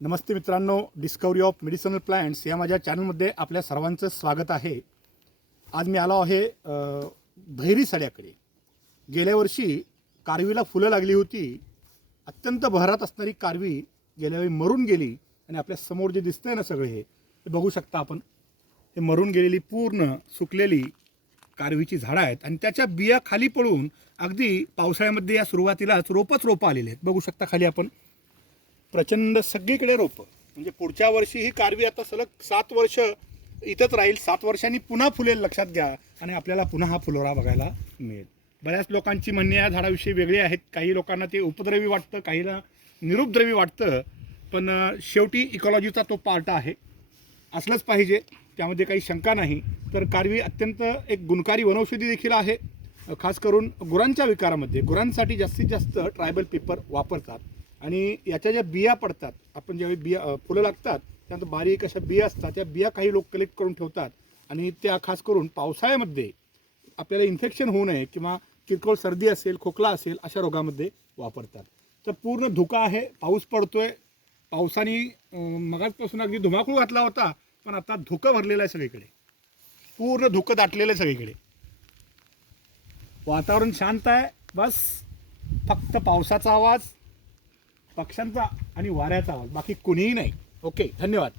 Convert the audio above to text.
नमस्ते मित्रांनो discovery of medicinal plants या माझ्या चॅनलमध्ये आपल्या सर्वांचं स्वागत आहे. आज मी आलो आहे भैरी सड्याकडे. गेल्या वर्षी कारवीला फुलं लागली होती. अत्यंत बहरात असणारी कारवी गेल्यावेळी मरून गेली आणि आपल्यासमोर जे दिसतंय ना सगळे हे ते बघू शकता आपण. हे मरून गेलेली पूर्ण सुकलेली कारवीची झाडं आहेत आणि त्याच्या बिया खाली पडून अगदी पावसाळ्यामध्ये या सुरुवातीलाच रोपच रोपं आलेले आहेत. बघू शकता खाली आपण. प्रचंड सगळीकडे रोपं. म्हणजे पुढच्या वर्षी ही कारवी आता सलग सात वर्ष इथंच राहील. सात वर्षांनी पुन्हा फुलेल लक्षात घ्या आणि आपल्याला पुन्हा हा फुलोरा बघायला मिळेल. बऱ्याच लोकांची म्हणणे या झाडाविषयी वेगळी आहेत. काही लोकांना ते उपद्रवी वाटतं काहीला निरुपद्रवी वाटतं. पण शेवटी इकॉलॉजीचा तो पार्ट आहे. असलंच पाहिजे. त्यामध्ये काही शंका नाही. तर कारवी अत्यंत एक गुणकारी वनौषधी देखील आहे. खास करून गुरांच्या विकारामध्ये. गुरांसाठी जास्तीत जास्त ट्रायबल पेपर वापरतात. आणि याच्या ज्या बिया पडतात आपण ज्यावेळी बिया फुलं लागतात त्यानंतर बारीक अशा बिया असतात त्या बिया काही लोक कलेक्ट करून ठेवतात. आणि त्या खास करून पावसाळ्यामध्ये आपल्याला इन्फेक्शन होऊ नये किंवा किरकोळ सर्दी असेल खोकला असेल अशा रोगामध्ये वापरतात. तर पूर्ण धुका आहे पाऊस पडतोय. पावसाने अं, मगाचपासून अगदी धुमाकूळ घातला होता पण आता धुकं भरलेलं आहे सगळीकडे. पूर्ण धुकं दाटलेलं आहे सगळीकडे. वातावरण शांत आहे बस. फक्त पावसाचा आवाज. पक्ष्यांचा आणि वाऱ्याचा आवाज. बाकी कुणीही नाही. ओके धन्यवाद.